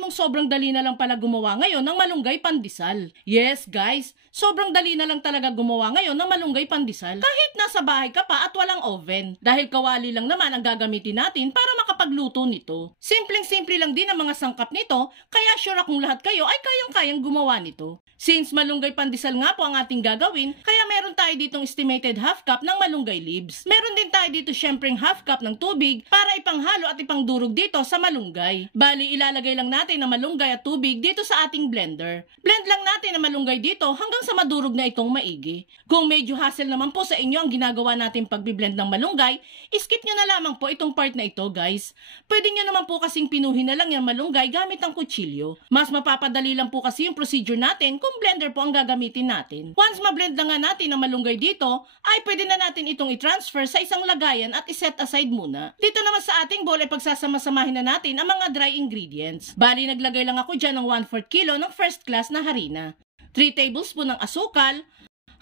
Akalain mong sobrang dali na lang pala gumawa ngayon ng malunggay pandesal. Yes guys, sobrang dali na lang talaga gumawa ngayon ng malunggay pandesal. Kahit nasa bahay ka pa at walang oven. Dahil kawali lang naman ang gagamitin natin para makapagluto nito. Simpleng-simple lang din ang mga sangkap nito, kaya sure akong lahat kayo ay kayang-kayang gumawa nito. Since malunggay pandesal nga po ang ating gagawin, kaya meron tayo ditong estimated half cup ng malunggay leaves. Meron din tayo dito syempreng half cup ng tubig para ipanghalo at ipangdurog dito sa malunggay. Bali, ilalagay lang natin ang malunggay at tubig dito sa ating blender. Blend lang natin ang malunggay dito hanggang sa madurog na itong maigi. Kung medyo hassle naman po sa inyo ang ginagawa natin pagbiblend ng malunggay, skip nyo na lamang po itong part na ito guys. Pwede nyo naman po kasing pinuhin na lang yung malunggay gamit ang kutsilyo. Mas mapapadali lang po kasi yung procedure natin kung blender po ang gagamitin natin. Once ma-blend na nga natin ang malunggay dito, ay pwede na natin itong i-transfer sa isang lagayan at i-set aside muna. Dito naman sa ating bowl ay pagsasama-samahin na natin ang mga dry ingredients. Bali, naglagay lang ako dyan ng 1/4 kilo ng first class na harina, 3 tablespoon ng asukal,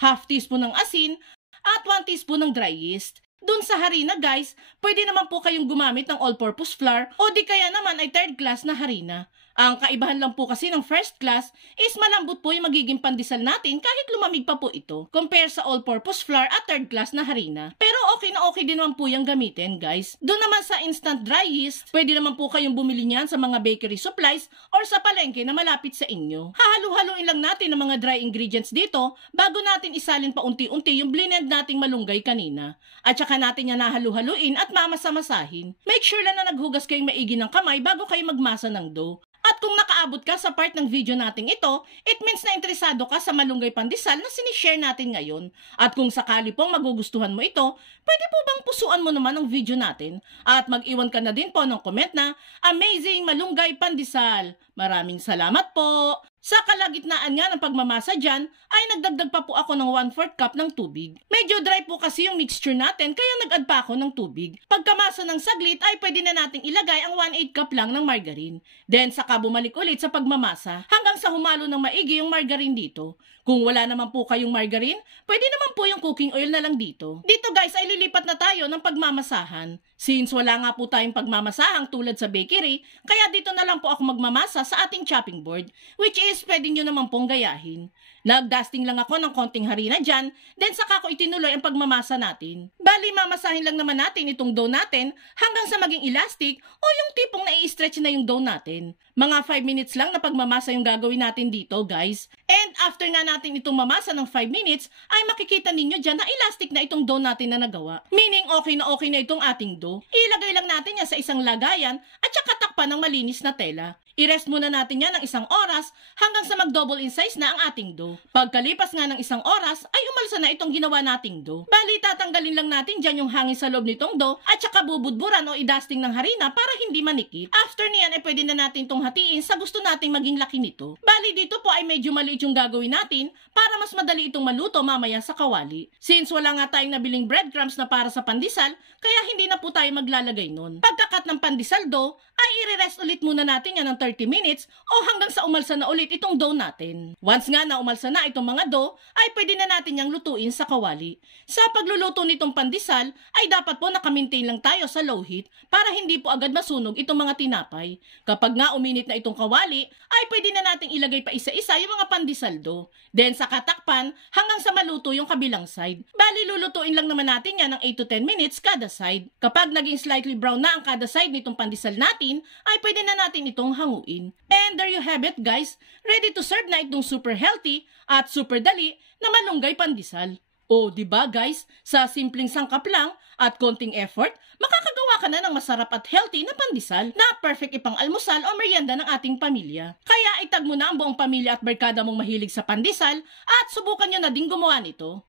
half teaspoon ng asin, at 1 teaspoon ng dry yeast. Dun sa harina guys, pwede naman po kayong gumamit ng all-purpose flour o di kaya naman ay third class na harina. Ang kaibahan lang po kasi ng first class is malambot po yung magiging pandesal natin kahit lumamig pa po ito compare sa all-purpose flour at third class na harina. Pero okay na okay din naman po yung gamitin guys. Doon naman sa instant dry yeast, pwede naman po kayong bumili niyan sa mga bakery supplies or sa palengke na malapit sa inyo. Hahalu-haluin lang natin ang mga dry ingredients dito bago natin isalin pa unti-unti yung blended nating malunggay kanina. At saka natin yan nahalu-haluin at mamasa-masahin. Make sure lang na naghugas kayong maigi ng kamay bago kayo magmasa ng dough. At kung nakaabot ka sa part ng video nating ito, it means na interesado ka sa malunggay pandesal na sinishare natin ngayon. At kung sakali pong magugustuhan mo ito, pwede po bang pusuan mo naman ang video natin? At mag-iwan ka na din po ng comment na, Amazing Malunggay Pandesal! Maraming salamat po! Sa kalagitnaan nga ng pagmamasa dyan, ay nagdagdag pa po ako ng 1/4 cup ng tubig. Medyo dry po kasi yung mixture natin kaya nag-add pa ako ng tubig. Pagkamasa ng saglit ay pwede na nating ilagay ang 1/8 cup lang ng margarine. Then saka bumalik ulit sa pagmamasa hanggang sa humalo ng maigi yung margarine dito. Kung wala naman po kayong margarine, pwede naman po yung cooking oil na lang dito. Dito guys ay lilipat na tayo ng pagmamasahan. Since wala nga po tayong pagmamasahang tulad sa bakery, kaya dito na lang po ako magmamasa sa ating chopping board, which is pwede nyo naman pong gayahin. Nag-dusting lang ako ng konting harina dyan, then saka ko itinuloy ang pagmamasa natin. Bali, mamasahin lang naman natin itong dough natin hanggang sa maging elastic o yung tipong nai-stretch na yung dough natin. Mga 5 minutes lang na pagmamasa yung gagawin natin dito, guys. And after nga natin itong mamasa ng 5 minutes, ay makikita ninyo dyan na elastic na itong dough natin na nagawa. Meaning, okay na itong ating dough. Ilagay lang natin yan sa isang lagayan at saka takpan ng malinis na tela. I-rest muna natin yan ng 1 oras hanggang sa mag-double in size na ang ating dough. Pagkalipas nga ng 1 oras, ay umalsa na itong ginawa nating dough. Bali, tatanggalin lang natin dyan yung hangin sa loob nitong dough at saka bubudburan o i-dusting ng harina para hindi manikip. After niyan, ay pwede na natin itong hatiin sa gusto nating maging laki nito. Bali, dito po ay medyo maliit yung gagawin natin para mas madali itong maluto mamaya sa kawali. Since wala nga tayong nabiling breadcrumbs na para sa pandesal, kaya hindi na po tayo maglalagay nun. Pagkakat ng pandesal dough, ay i-rest ulit muna natin yan ng 30 minutes o hanggang sa umalsa na ulit itong dough natin. Once nga na umalsa na itong mga dough, ay pwede na natin yang lutuin sa kawali. Sa pagluluto nitong pandesal, ay dapat po naka-maintain lang tayo sa low heat para hindi po agad masunog itong mga tinapay. Kapag nga uminit na itong kawali, ay pwede na nating ilagay pa isa-isa yung mga pandesal dough. Then sa katakpan hanggang sa maluto yung kabilang side. Bali, lulutuin lang naman natin yan ng 8 to 10 minutes kada side. Kapag naging slightly brown na ang kada side nitong pandesal natin, ay pwede na natin itong hanguin. And there you have it guys, ready to serve na itong super healthy at super dali na malunggay pandesal. O diba guys, sa simpleng sangkap lang at konting effort, makakagawa ka na ng masarap at healthy na pandesal na perfect ipang almusal o merienda ng ating pamilya. Kaya itag mo na ang buong pamilya at barkada mong mahilig sa pandesal at subukan nyo na din gumawa nito.